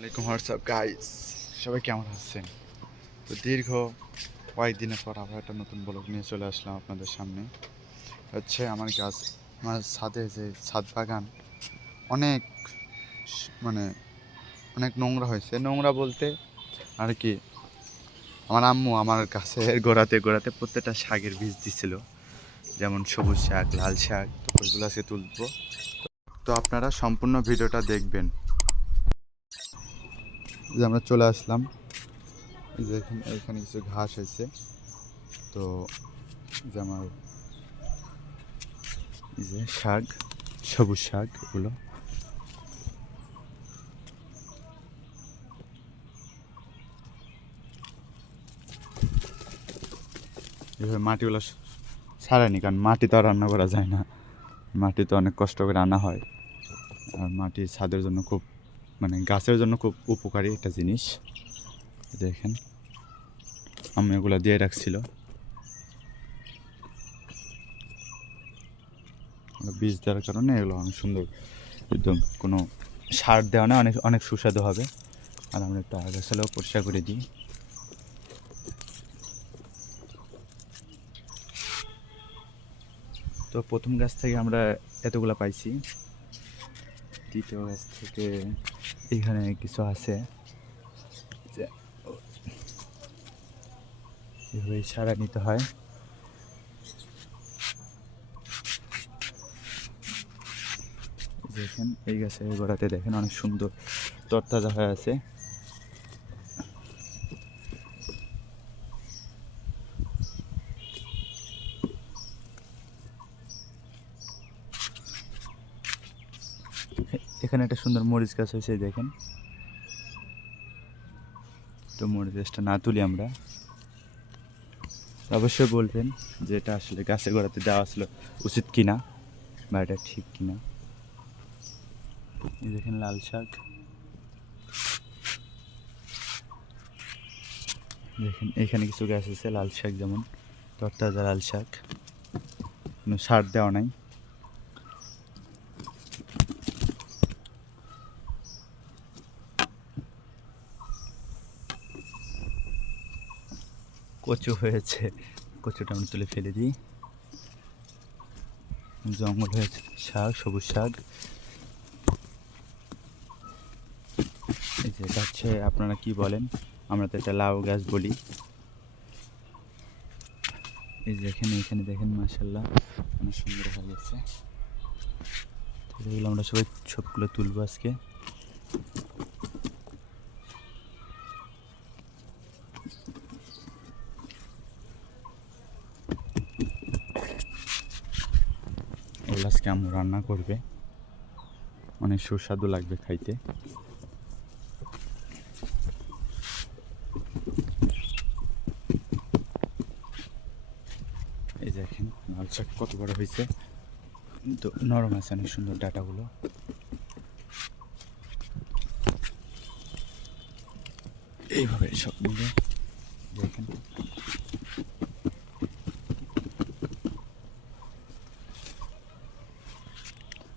ওয়ালাইকুম WhatsApp guys, সবাই কেমন আছেন? তো দীর্ঘ কয়েকদিনের পর আবার একটা নতুন ব্লগ নিয়ে চলে আসলাম আপনাদের সামনে। হচ্ছে আমার গাছ, আমার ছাদে যে ছাদ বাগান অনেক মানে অনেক নোংরা হয়েছে। নোংরা বলতে আর কি, আমার আম্মু আমার গাছের গোড়াতে গোড়াতে প্রত্যেকটা শাকের বীজ দিছিল, যেমন সবুজ শাক, লাল শাক। তো ওইগুলো আজকে তুলবো। তো আপনারা সম্পূর্ণ ভিডিওটা দেখবেন। যে আমরা চলে আসলাম, এই যে এখানে কিছু ঘাস হয়েছে। তো যে আমার এই যে শাক, সবুজ শাক, এগুলো এভাবে মাটিগুলো ছাড়ায়নি, কারণ মাটি তো আর রান্না করা যায় না। মাটি তো অনেক কষ্ট করে রান্না হয়। আর মাটি ছাদের জন্য খুব, মানে গাছের জন্য খুব উপকারী একটা জিনিস। দেখেন আমি এগুলো দিয়ে রাখছিল, বীজ দেওয়ার কারণে এগুলো অনেক সুন্দর, একদম কোনো সার দেওয়া না, অনেক অনেক সুস্বাদু হবে। আর আমরা একটু আগাছালাও পরিষ্কার করে দিই। তো প্রথম গাছ থেকে আমরা এতগুলো পাইছি। দ্বিতীয় গাছ থেকে এখানে কিছু আছে, যে এভাবে সারা নিতে হয়। দেখেন এই গাছের গোড়াতে দেখেন অনেক সুন্দর তরতাজা হয়ে আছে। এখানে একটা সুন্দর মরিচ গাছ হয়েছে দেখেন। তো মরিচ গাছটা না তুলি আমরা, অবশ্যই বলবেন যে এটা আসলে গাছের গোড়াতে দেওয়া আসলে উচিত কিনা বা এটা ঠিক কিনা। এই দেখেন লাল শাক, দেখেন এখানে কিছু গাছ আছে লাল শাক, যেমন তরতাজা লাল শাক, কোনো সার দেওয়া নাই। কচু হয়েছে, কচুটা আমি তুলে ফেলে দিই। জঙ্গল হয়েছে, শাক, সবুজ শাক। এই যে এটা হচ্ছে, আপনারা কি বলেন, আমরা তো এটা লাউ গাছ বলি। এই যে এখানে দেখেন মাশাআল্লাহ অনেক সুন্দর হয়ে গেছে। এগুলো আমরা সবগুলো তুলবো আজকে। এগুলো আজকে আমরা রান্না করবে, অনেক সুস্বাদু লাগবে খাইতে। এই দেখেন লাল শাক কত বড় হয়েছে, তো নরম আছে অনেক সুন্দর ডাটাগুলো। এইভাবে সব মিলে দেখেন।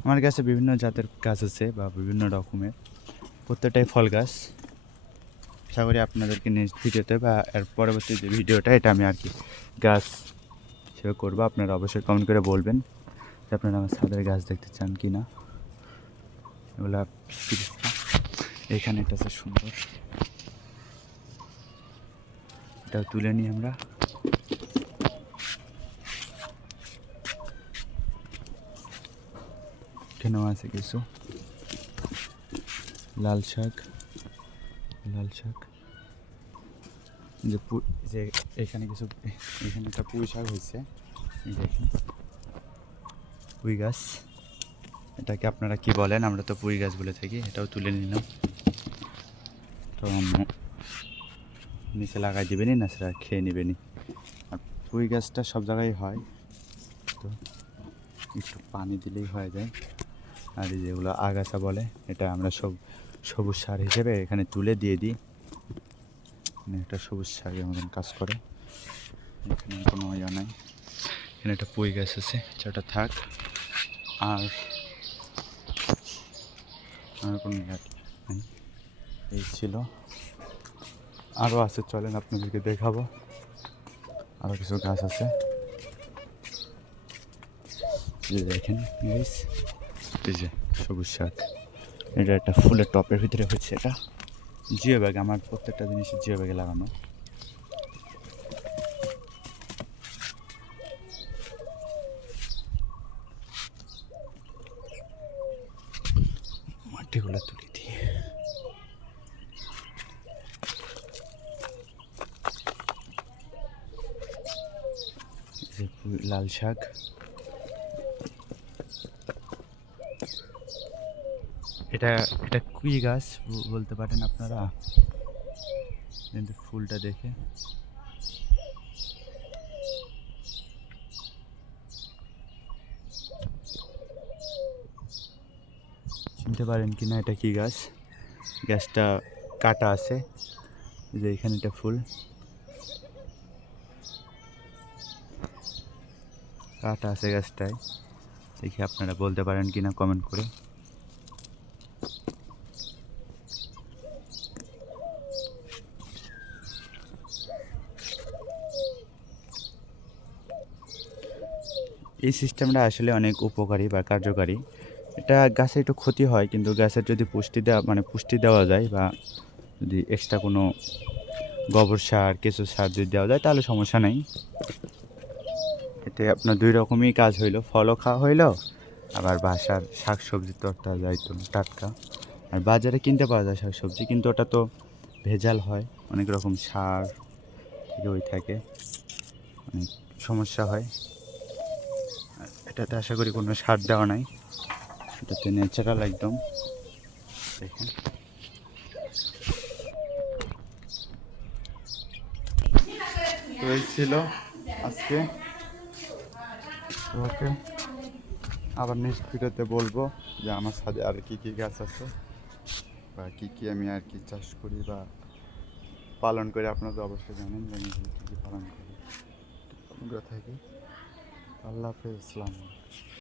আমার কাছে বিভিন্ন জাতের গাছ আছে বা বিভিন্ন রকমের, প্রত্যেকটাই ফল গাছ। আশা করি আপনাদেরকে নেক্সট ভিডিওতে বা এর পরবর্তী যে ভিডিওটা, এটা আমি আর কি গাছ সেভাবে করবো। আপনারা অবশ্যই কমেন্ট করে বলবেন যে আপনারা আমার ছাদের গাছ দেখতে চান কি না। এগুলা এখানে এটা আছে সুন্দর, এটাও তুলে নিই আমরা। এখানেও আছে কিছু লাল শাক, লাল শাক। যে এখানে কিছু, এখানে একটা পুঁই শাক হয়েছে, দেখেন পুঁই গাছ। এটাকে আপনারা কি বলেন? আমরা তো পুঁই গাছ বলে থাকি। এটাও তুলে নিলাম। তো নিচে লাগাই দেবেনি না, সেটা খেয়ে নেবেনি। আর পুঁই গাছটা সব জায়গায় হয়, তো একটু পানি দিলেই হয়ে যায়। আর এই যেগুলো আগাছা বলে, এটা আমরা সবুজ সার হিসেবে এখানে তুলে দিয়ে দিই। মানে একটা সবুজ সারের মতন কাজ করে। এখানে কোনো ইয়ে নাই। এখানে একটা পুঁই গাছ আছে, সেটা থাক। আর আর কোনো ইয়ে নাই। এই ছিল, আরও আছে, চলেন আপনাদেরকে দেখাবো। আরও কিছু গাছ আছে, এই যে দেখেন গাইস, এই যে সবুজ শাক। এটা একটা ফুলের টপের ভিতরে হচ্ছে, এটা জিও ব্যাগ। আমার প্রত্যেকটা জিনিস জিও ব্যাগে লাগানো। মাটিগুলো তুলে দিই। লাল শাক, এটা এটা কুই গাছ বলতে পারেন আপনারা, কিন্তু ফুলটা দেখে চিনতে পারেন কি না এটা কি গাছ। গাছটা কাটা আছে, যে এখানে একটা ফুল কাটা আছে গাছটায়, দেখি আপনারা বলতে পারেন কি না কমেন্ট করে। এই সিস্টেমটা আসলে অনেক উপকারী বা কার্যকারী। এটা গাছে একটু ক্ষতি হয়, কিন্তু গাছের যদি পুষ্টি দেওয়া যায়, বা যদি এক্সট্রা কোনো গোবর সার কেঁচো সার যদি দেওয়া যায় তাহলে সমস্যা নেই। এতে আপনার দুই রকমই কাজ হইলো, ফলও খাওয়া হইলো, আবার বাসার শাক সবজি তরতা যাইতো টাটকা। আর বাজারে কিনতে পাওয়া যায় শাক সবজি, কিন্তু ওটা তো ভেজাল হয়, অনেক রকম সার থেকে ওই থাকে, অনেক সমস্যা হয়। এটাতে আশা করি কোনো সার দেওয়া নাই, এটাতে ন্যাচারাল একদম। দেখেন তো এই ছিল আজকে। ওকে, আবার নেক্সট ভিডিওতে বলবো যে আমার ছাদে আর কি কি গাছ আছে, বা কী কী আমি আর কি চাষ করি বা পালন করি। আপনারা তো অবশ্যই জানেন যে আমি কী কী পালন করি, থাকি। আল্লাহ হাফেজ, আসসালামু আলাইকুম।